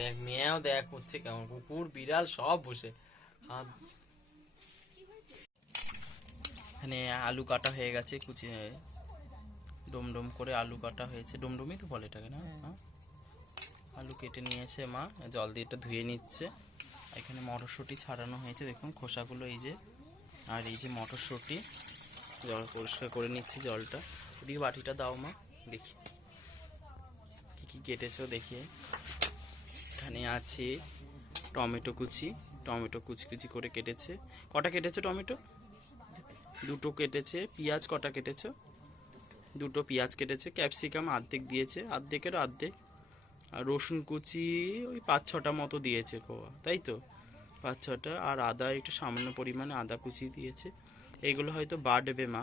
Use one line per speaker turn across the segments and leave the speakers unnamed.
দেখ মেয়েও দেখ করছে কেমন কুকুর বিড়াল সব বসে। এখানে আলু কাটা হয়ে গেছে কুচি ডোম ডোম করে আলু কাটা হয়েছে। ডোমডোমই তো বলে এটাকে না? হ্যাঁ? আলু কেটে নিয়েছে মা জল দিয়ে এটা ধুয়ে নিচ্ছে। এখানে মটরশুঁটি ছাড়ানো হয়েছে দেখুন খোসাগুলো এই যে। আর এই যে মটরশুঁটি জল পরিষ্কার করে নিচ্ছি জলটা। ওদিকে বাটিটা দাও মা দেখি। কি কি কেটেছো দেখিয়ে এখানে আছে টমেটো কুচি। টমেটো কুচি কুচি করে কেটেছে। কটা কেটেছে টমেটো? দুটো কেটেছে। পেঁয়াজ কটা কেটেছো? দুটো পেঁয়াজ কেটেছে। ক্যাপসিকাম অর্ধেক দিয়েছে। অর্ধেকের অর্ধেক আর রসুন কুচি ওই পাঁচ ছটা মতো দিয়েছে কোয়া তাই তো? পাঁচ ছটা। আর আদা একটু সামান্য পরিমাণে আদা কুচি দিয়েছে। এইগুলো হয়তো বাটবে মা।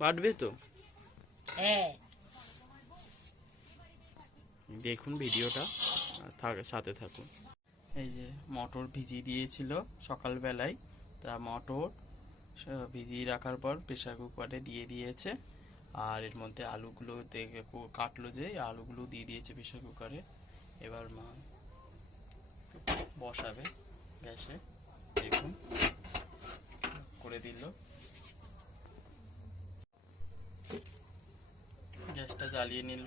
বাটবে তো?
হ্যাঁ।
দেখুন ভিডিওটা। সাথে থাকুন। এই যে মটর ভিজিয়ে দিয়েছিল সকালবেলায়। তা মটর ভিজিয়ে রাখার পর প্রেশার কুকারে দিয়ে দিয়েছে। আর এর মধ্যে আলুগুলো দেখে কাটলো যে আলুগুলো দিয়ে দিয়েছে প্রেশার কুকারে। এবার মা বসাবে গ্যাসে। দেখুন, করে দিল। গ্যাসটা জ্বালিয়ে নিল।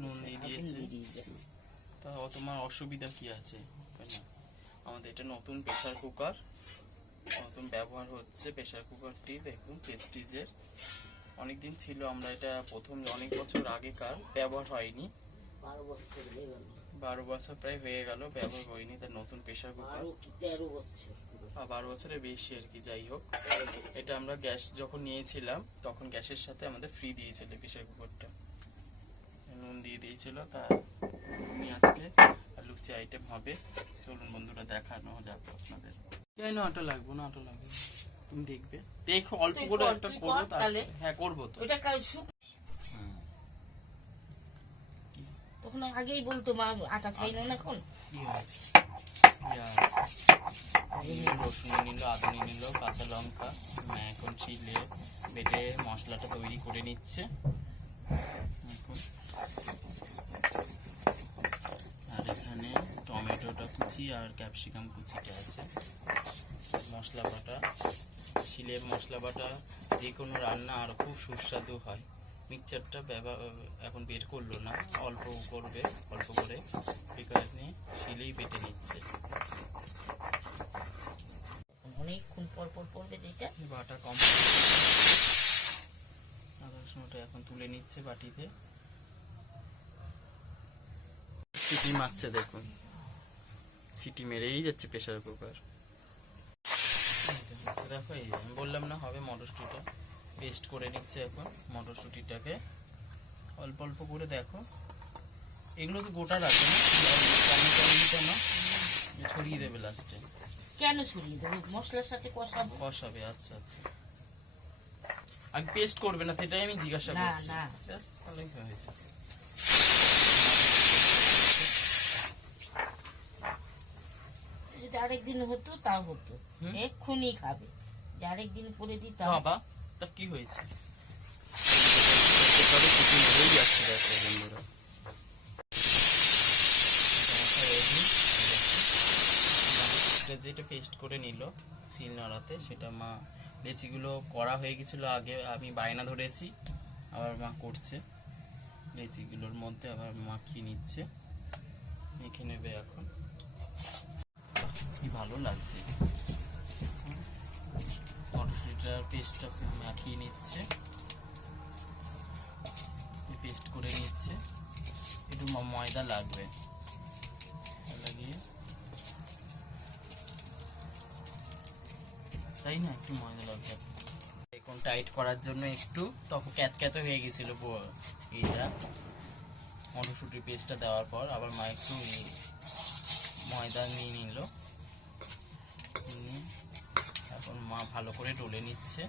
নুন দিয়ে দিয়েছে। তা তোমার অসুবিধা কি আছে? আমাদের এটা নতুন প্রেসার কুকার নতুন ব্যবহার হচ্ছে প্রেসার কুকারটি দেখুন প্রেস্টিজের অনেকদিন ছিল আমরা এটা প্রথম অনেক বছর আগেকার ব্যবহার হয়নি।
বারো বছর
প্রায় হয়ে গেল ব্যবহার হয়নি। তার নতুন প্রেসার কুকার বারো বছরের বেশি আর কি যাই হোক। এটা আমরা গ্যাস যখন নিয়েছিলাম তখন গ্যাসের সাথে আমাদের ফ্রি দিয়েছিল প্রেসার কুকারটা নুন দিয়ে দিয়েছিল তা উনি আজকে লুচি আইটেম হবে। চলুন বন্ধুরা দেখানো যাক আপনাদের। কেন আটা লাগবো না? আটা লাগবে তুমি দেখবে। দেখো অল্প করে একটা করব
তাহলে।
হ্যাঁ করব তো।
ওইটা কাল শুক তখন আগেই বলতো মা আটা চাইলো না এখন।
কি নিল, রসুন নিল আদা নিল কাঁচা লঙ্কা এখন চিলে বেটে মশলাটা তৈরি করে নিচ্ছে। আর এখানে টমেটোটা কুচি আর ক্যাপসিকাম কুচিটা আছে। মশলা বাটা শিলের মশলা বাটা যে কোনো রান্না আর খুব সুস্বাদু হয়। মিক্সচারটা ব্যবহার এখন বের করল না অল্প করবে অল্প করে এই কারণে শিলেই বেটে নিচ্ছে।
অনেকক্ষণ পর পর পড়বে যেটা।
বাটা কম আদা রসুনটা এখন তুলে নিচ্ছে বাটিতে। সিটি মারছে দেখুন। সিটি মেরেই যাচ্ছে প্রেসার কুকার দেখো এই আমি বললাম না হবে মটরশুটিটা। পেস্ট করে নিচ্ছে এখন মটরশুটিটাকে। অল্প অল্প করে দেখো। এগুলো তো গোটা রাখবে না ছড়িয়ে দেবে লাস্টে
কেন ছড়িয়ে দেবো? মশলার সাথে কষাবো?
আচ্ছা আচ্ছা। আর পেস্ট করবে না সেটাই আমি জিজ্ঞাসা
না,
করছি।
না।
ব্যাস, তাহলেই তো হয়েছে
যদি আরেকদিন হতো তাও হতো। এক্ষুনি খাবে। যে আরেকদিন করে দিতাম
বাবা তা কি হয়েছে? যেটা পেস্ট করে নিল শিল নাড়াতে সেটা মা লেচিগুলো করা হয়ে গেছিল আগে আমি বায়না ধরেছি আবার মা করছে। লেচিগুলোর মধ্যে আবার মাখিয়ে নিচ্ছে। মেখে নেবে এখন। কি ভালো লাগছে? মটরশুটিটার পেস্টটা মাখিয়ে নিচ্ছে। পেস্ট করে নিচ্ছে। একটু ময়দা লাগবে। লাগিয়ে তাই না? একটু ময়দা লাগবে। এখন টাইট করার জন্য একটু তখন ক্যাত হয়ে গেছিল এইটা মটরশুটির পেস্টটা দেওয়ার পর আবার মা একটু ময়দা নিয়ে নিল। এখন মা ভালো করে ডলে নিচ্ছে।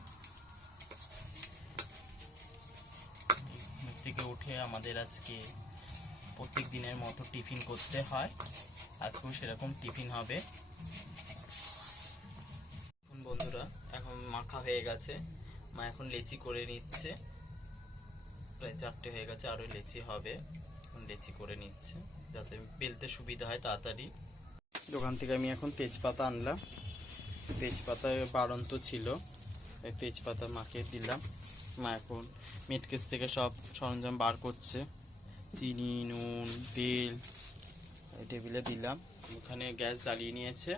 থেকে উঠে আমাদের আজকে প্রত্যেক দিনের মতো টিফিন করতে হয়। আজকেও সেরকম টিফিন হবে। বন্ধুরা, এখন মাখা হয়ে গেছে। মা এখন লেচি করে নিচ্ছে। প্রায় চারটে হয়ে গেছে, আরও লেচি হবে। এখন লেচি করে নিচ্ছে, যাতে বেলতে সুবিধা হয় তাড়াতাড়ি। দোকান থেকে আমি এখন তেজপাতা আনলাম। তেজপাতা বাড়ন্ত ছিল। তেজপাতা মাকে দিলাম। মা এখন মেটকেস থেকে সব সরঞ্জাম বার করছে। চিনি, নুন, তেল টেবিলে দিলাম। ওখানে গ্যাস জ্বালিয়ে নিয়েছে।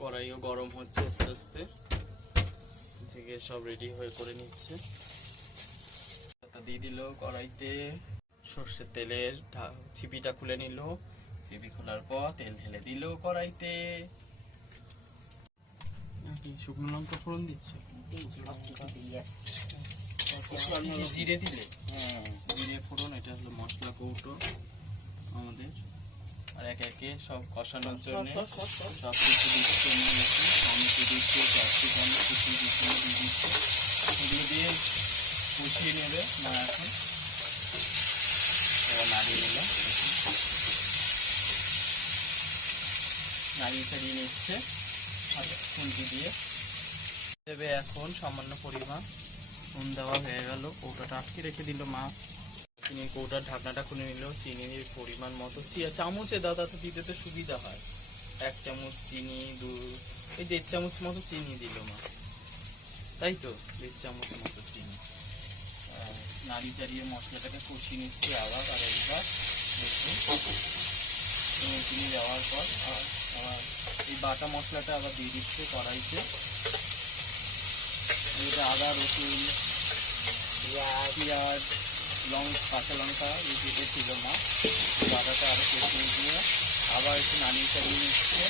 কড়াইও গরম হচ্ছে আস্তে আস্তে। থেকে সব রেডি হয়ে করে নিচ্ছে। দিয়ে দিল কড়াইতে। সর্ষের তেলের ছিপিটা খুলে নিল। চিপি খোলার পর তেল ঢেলে দিল কড়াইতে। শুকনো লঙ্কা ফোড়ন দিচ্ছে। জিরে দিলে? জিরে ফোড়ন, এটা হলো মশলা কৌটো আমাদের। আর একে একে সব কষানোর জন্য সব কিছু দিচ্ছে টমেটো দিচ্ছে ক্যাপসিকাম কিছু দিচ্ছে দিচ্ছে। এগুলো দিয়ে কষিয়ে নেবে না এখন। নাড়িয়ে নিলাম। নাড়িয়ে চাড়িয়ে নিচ্ছে। ফুলকি দিয়ে। দেবে এখন সামান্য পরিমাণ নুন দেওয়া হয়ে গেল। কৌটাটা আটকে রেখে দিল মা। চিনি কৌটার ঢাকনাটা খুলে নিল। চিনির পরিমাণ মতো। চি- চামচে দাও, তাতে দিতে তো সুবিধা হয়। এক চামচ চিনি, দু এই দেড় চামচ মতো চিনি দিল মা। তাই তো? দেড় চামচ মতো চিনি। নাড়ি চাড়িয়ে মশলাটাকে কষিয়ে নিচ্ছি আবার আর একবার দেখুন। চিনি দেওয়ার পর আবার আবার এই বাটা মশলাটা আবার দিয়ে দিচ্ছে কড়াইতে। এটা আদা, রসুন, পেঁয়াজ লঙ্কা কাঁচা লঙ্কা, এই কেটে ছিল মা বাটাটা আরও কষিয়ে দিয়ে আবার একটু নাড়িয়ে চাড়িয়ে নিচ্ছে।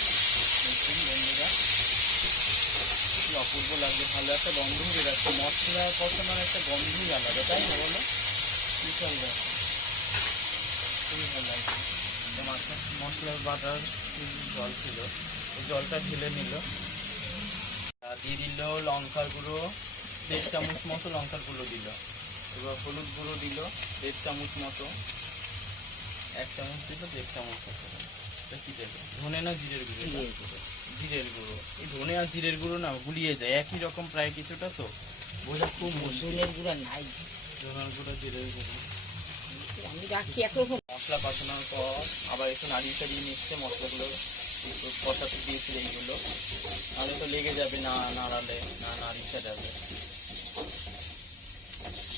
অপূর্ব লাগছে, ভালো একটা গন্ধ বেরোচ্ছে মশলা কষানোর একটা গন্ধই আলাদা, তাই না বলো? বিশাল ব্যাপার খুবই ভালো লাগছে। তো মাছ- মশলার বাটার জল ছিল। ওই জলটা ঢেলে নিল। আর দিয়ে দিল লঙ্কার গুঁড়ো দেড় চামচ মতো লঙ্কার গুঁড়ো দিল। এবার হলুদ গুঁড়ো দিল দেড় চামচ মতো। এক চামচ দিল দেড় চামচ মতো। কি দেবে? ধনে না জিরের গুঁড়ো? জিরের গুঁড়ো। এই ধনে আর জিরের গুঁড়ো না গুলিয়ে যায়। একই রকম প্রায় কিছুটা তো। বোঝা খুব মুশকিল।
ধনের গুঁড়া নাই।
ধনের গুঁড়ো জিরের গুঁড়ো।
আমি রাখি একরকম।
মশলা কষানোর পর আবার একটু নাড়িয়ে চাড়িয়ে নিচ্ছে মশলাগুলো একটু কষাতে দিয়েছিল এইগুলো। নাহলে তো লেগে যাবে না নাড়ালে না নাড়িয়ে যাবে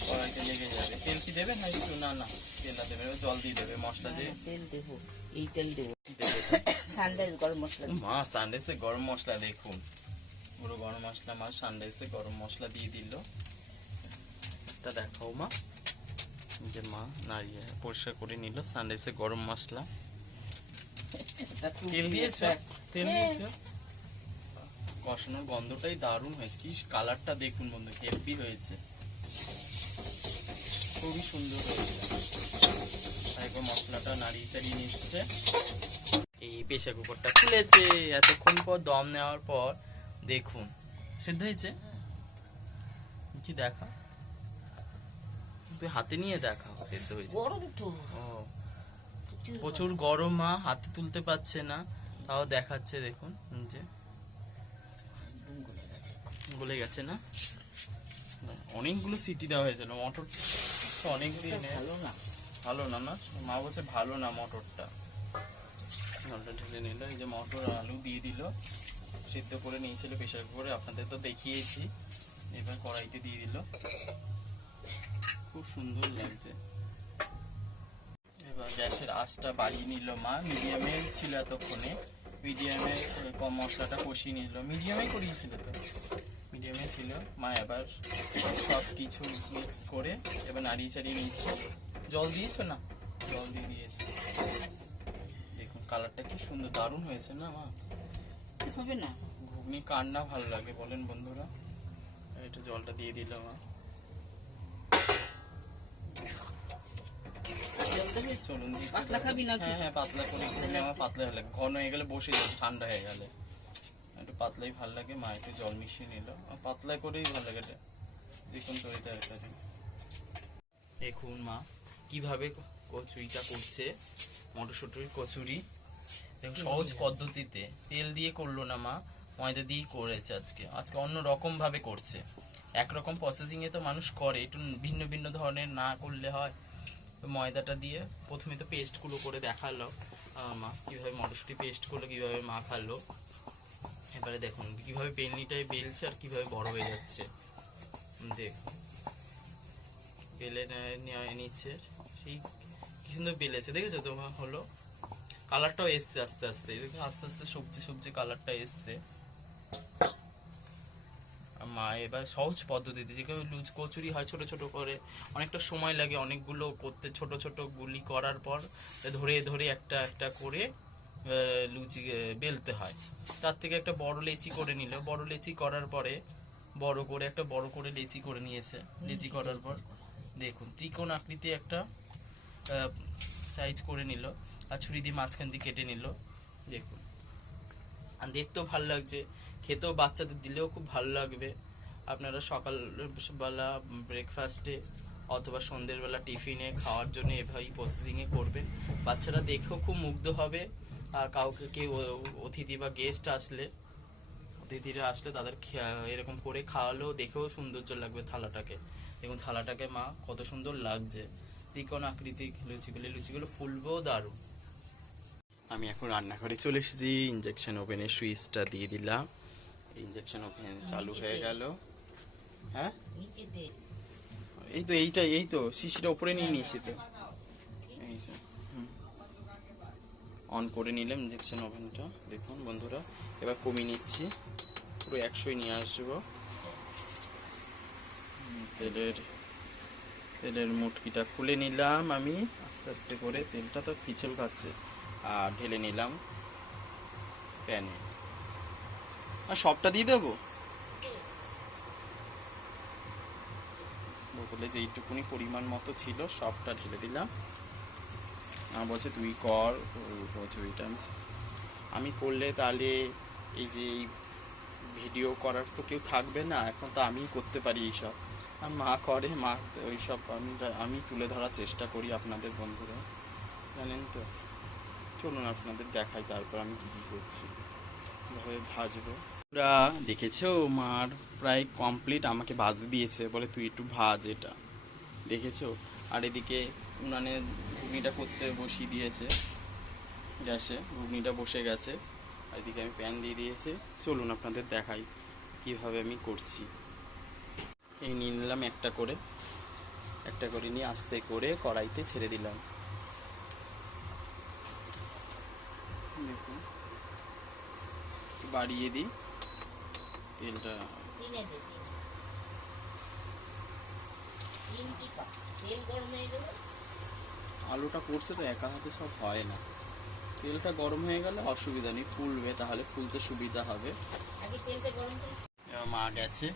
কড়াইতে লেগে যাবে। তেল কি দেবে না একটু? না না তেল না দেবে জল দিয়ে দেবে মশলা দিয়ে।
তেল দেবো এই তেল দেবো। সানরাইজ গরম মশলা
মা সানডেসে গরম মশলা দেখুন। পুরো গরম মশলা মা সানডেসে গরম মশলা দিয়ে দিল। একটা দেখাও মা। যে মা নাড়িয়ে পরিষ্কার করে নিল সানডেসে গরম মশলা। তেল দিয়েছে। তেল
হ্যাঁ।
দিয়েছে? কষানোর গন্ধটাই দারুণ হয়েছে। কি কালারটা দেখুন বন্ধু হেভি হয়েছে। খুবই সুন্দর হয়েছে। তারপর মশলাটা নাড়িয়ে চাড়িয়ে নিচ্ছে। এই প্রেশার কুকারটা খুলেছে এতক্ষণ পর দম নেওয়ার পর দেখুন। সিদ্ধ হয়েছে? কি দেখা? তুই হাতে নিয়ে দেখা সিদ্ধ হয়েছে
গরম তো।
ও।
প্রচুর
গরম। মা হাতে তুলতে পারছে না তাও দেখাচ্ছে দেখুন যে।
গলে গেছে।
না? অনেকগুলো সিটি দেওয়া হয়েছিল মটর তো অনেকগুলি এনে
ভালো না।
ভালো না না মা বলছে ভালো না মটরটা। জলটা ঢেলে নিল এই যে মটর আলু দিয়ে দিল সিদ্ধ করে নিয়েছিল প্রেশার কুকারে আপনাদের তো দেখিয়েছি। এবার কড়াইতে দিয়ে দিল। খুব সুন্দর লাগছে। এবার গ্যাসের আঁচটা বাড়িয়ে নিল মা। মিডিয়ামে ছিল এতক্ষণে। মিডিয়ামে কম মশলাটা কষিয়ে নিল। মিডিয়ামে করিয়েছিল তো। মিডিয়ামে ছিল। মা এবার সব কিছু মিক্স করে এবার নাড়িয়ে চাড়িয়ে নিচ্ছে। জল দিয়েছ না? জল দিয়ে দিয়েছে। দেখুন কালারটা কি সুন্দর দারুণ হয়েছে না মা?
হবে না।
ঘুগনি কার না ভালো লাগে বলেন বন্ধুরা। এটা জলটা দিয়ে দিল মা। চলুন
পাতলা। খাবি?
হ্যাঁ হ্যাঁ পাতলা করে ঘুগনি আমার পাতলা হয়ে লাগে ঘন হয়ে গেলে বসে যাবে ঠান্ডা হয়ে গেলে। একটু পাতলাই ভালো লাগে মা একটু জল মিশিয়ে নিল। পাতলা করেই ভালো লাগে এটা যে কোন তরি তরকারি দেখুন মা কীভাবে কচুরিটা করছে মটরশুটির কচুরি। দেখুন সহজ পদ্ধতিতে। তেল দিয়ে করল না মা ময়দা দিয়েই করেছে আজকে। আজকে অন্য রকম ভাবে করছে। একরকম প্রসেসিং এ তো মানুষ করে, একটু ভিন্ন ভিন্ন ধরনের না করলে হয়। তো ময়দাটা দিয়ে প্রথমে তো পেস্টগুলো করে দেখাল মা কীভাবে মটরশুঁটি পেস্ট করল, কীভাবে মা খালো। এবারে দেখুন, কীভাবে বেলনিটায় বেলছে আর কীভাবে বড় হয়ে যাচ্ছে। দেখ, বেলে নিচ্ছে, সেই কি সুন্দর বেলেছে, দেখেছ তোমার হলো কালারটাও এসছে আস্তে আস্তে। দেখো, আস্তে আস্তে সবজি সবজি কালারটা এসছে। মা এবার সহজ পদ্ধতিতে যে কেউ লুচ কচুরি হয় ছোট ছোট করে। অনেকটা সময় লাগে অনেকগুলো করতে ছোট ছোট গুলি করার পর ধরে ধরে একটা একটা করে লুচি বেলতে হয়। তার থেকে একটা বড় লেচি করে নিল। বড় লেচি করার পরে বড় করে একটা বড় করে লেচি করে নিয়েছে। লেচি করার পর দেখুন, ত্রিকোণ আকৃতি একটা সাইজ করে নিল আর ছুরি দিয়ে মাঝখান দিয়ে কেটে নিল। দেখুন। আর দেখতেও ভালো লাগছে। খেতেও বাচ্চাদের দিলেও খুব ভালো লাগবে। আপনারা সকালবেলা ব্রেকফাস্টে অথবা সন্ধ্যের বেলা টিফিনে খাওয়ার জন্য এভাবেই প্রসেসিংয়ে করবেন। বাচ্চারা দেখেও খুব মুগ্ধ হবে। আর কাউকে কেউ অতিথি বা গেস্ট আসলে, অতিথিরা আসলে তাদের এরকম করে খাওয়ালেও দেখেও সৌন্দর্য লাগবে থালাটাকে। দেখুন থালাটাকে মা কত সুন্দর লাগছে। ত্রিকোণ আকৃতিক লুচিগুলি, লুচিগুলো ফুলবেও দারুণ। আমি এখন রান্নাঘরে চলে এসেছি। ইঞ্জেকশন ওভেনের সুইচটা দিয়ে দিলাম। ইঞ্জেকশন ওভেন চালু হয়ে গেল। হ্যাঁ? এই তো এইটা এই তো শিশিটা উপরে নিয়ে নিয়েছি তো। অন করে নিলাম ইঞ্জেকশন ওভেনটা। দেখুন বন্ধুরা এবার কমিয়ে নিচ্ছি। পুরো একশোই নিয়ে আসব। তেলের তেলের মুটকিটা খুলে নিলাম আমি। আস্তে আস্তে করে তেলটা তো পিছল খাচ্ছে। আর ঢেলে নিলাম প্যানে। সবটা দিয়ে দেবো? বোতলে যেইটুকুনি পরিমাণ মতো ছিল, সবটা ঢেলে দিলাম। আর বলছে, তুই কর। আমি করলে তাহলে এই যে এই ভিডিও করার তো কেউ থাকবে না, এখন তো আমিই করতে পারি এইসব। আর মা করে, মা ওইসব আমি আমি তুলে ধরার চেষ্টা করি আপনাদের বন্ধুরা, জানেন তো। চলুন আপনাদের দেখাই, তারপর আমি কী কী করছি। কীভাবে ভাজবো। পুরা দেখেছ, মার প্রায় কমপ্লিট আমাকে ভাজতে দিয়েছে, বলে তুই একটু ভাজ এটা। দেখেছ? আর এদিকে উনানে ঘুগনিটা করতে বসিয়ে দিয়েছে, গ্যাসে। ঘুগনিটা বসে গেছে, আর এদিকে আমি প্যান দিয়ে দিয়েছি। চলুন আপনাদের দেখাই কীভাবে আমি করছি। এই নিয়ে নিলাম একটা করে। একটা করে নিয়ে আস্তে করে কড়াইতে ছেড়ে দিলাম। বাড়িয়ে দিই। তেলটা
দে
আলুটা করছে তো, একা হাতে সব হয় না। তেলটা গরম হয়ে গেলে অসুবিধা নেই, ফুলবে, তাহলে ফুলতে সুবিধা হবে। মা গেছে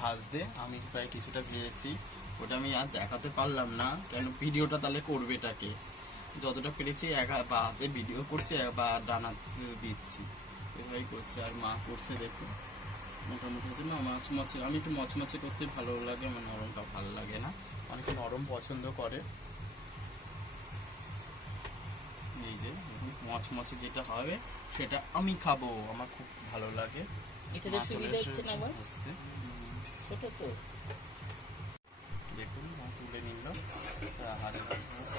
ভাজতে, আমি প্রায় কিছুটা ভেজেছি ওটা আমি আর দেখাতে পারলাম না, কেন ভিডিওটা তাহলে করবে এটাকে। যতটা পেরেছি, একা বা হাতে ভিডিও করছে বা ডানা দিচ্ছি। এভাবেই করছে, আর মা করছে দেখুন। মোটামুটি হচ্ছে না মচমচে আমি একটু মচমচে করতে ভালো লাগে আমার নরমটা ভালো লাগে না। অনেকে নরম পছন্দ করে। এই যে মচমচে যেটা হবে সেটা আমি খাব আমার খুব ভালো লাগে।
সুবিধা হচ্ছে না ছোট তো।
দেখুন তুলে নিল।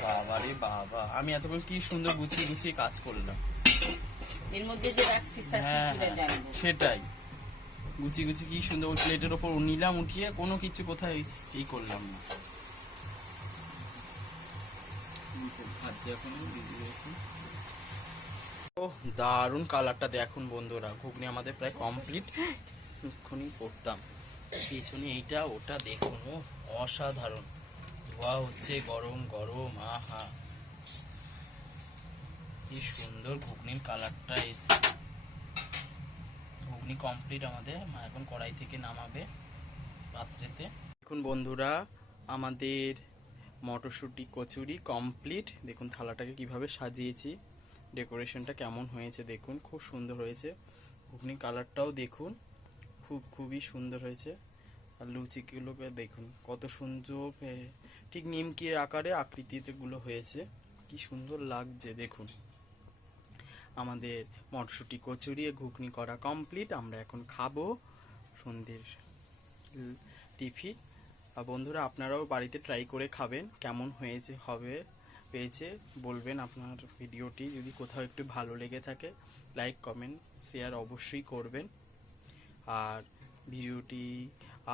বাবা রে বাবা। আমি এতক্ষণ কি সুন্দর গুছিয়ে গুছিয়ে কাজ করলাম।
এর মধ্যে যে রাখছিস
হ্যাঁ, সেটাই। গুছি গুছি কি সুন্দর ওই প্লেটের ওপর নিলাম উঠিয়ে, কোনো কিছু কোথায় এই করলাম না। ও দারুণ কালারটা দেখুন বন্ধুরা, ঘুগনি আমাদের প্রায় কমপ্লিট এক্ষুনি করতাম। পিছনে এইটা, ওটা দেখুন ও অসাধারণ। ধোয়া হচ্ছে গরম গরম, আহা। কি সুন্দর ঘুগনির কালারটা এসছে। ঘুগনি কমপ্লিট আমাদের মা এখন কড়াই থেকে নামাবে পাত্রেতে দেখুন বন্ধুরা, আমাদের মটরশুঁটি, কচুরি কমপ্লিট দেখুন থালাটাকে কীভাবে সাজিয়েছি, ডেকোরেশনটা কেমন হয়েছে দেখুন, খুব সুন্দর হয়েছে। ঘুগনির কালারটাও দেখুন, খুব খুবই সুন্দর হয়েছে। আর লুচিগুলোকে দেখুন, কত সুন্দর ঠিক নিমকির আকারে আকৃতিতে গুলো হয়েছে। কি সুন্দর লাগছে দেখুন। আমাদের মটরশুঁটি কচুরি, ঘুগনি করা কমপ্লিট আমরা এখন খাব সন্ধ্যের টিফিন। আর বন্ধুরা, আপনারাও বাড়িতে ট্রাই করে খাবেন, কেমন হয়েছে, হবে, পেয়েছে, বলবেন আপনার ভিডিওটি। যদি কোথাও একটু ভালো লেগে থাকে লাইক কমেন্ট শেয়ার অবশ্যই করবেন। আর ভিডিওটি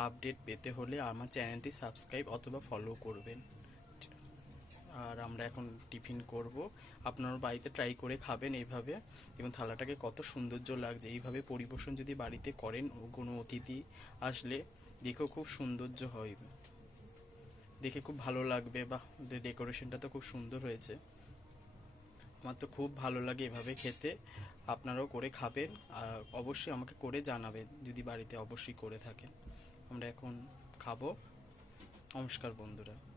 আপডেট পেতে হলে আমার চ্যানেলটি সাবস্ক্রাইব অথবা ফলো করবেন। আমরা এখন টিফিন করব। আপনার বাড়িতে ট্রাই করে খাবেন এইভাবে। এবং থালাটাকে কত সৌন্দর্য লাগছে। এইভাবে পরিবেশন যদি বাড়িতে করেন কোনো অতিথি আসলে, দেখেও খুব সৌন্দর্য হয়। দেখে খুব ভালো লাগবে। বা ডেকোরেশনটা তো খুব সুন্দর হয়েছে। আমার তো খুব ভালো লাগে এভাবে খেতে। আপনারাও করে খাবেন। আর অবশ্যই আমাকে করে জানাবেন, যদি বাড়িতে অবশ্যই করে থাকেন। আমরা এখন খাব। নমস্কার বন্ধুরা।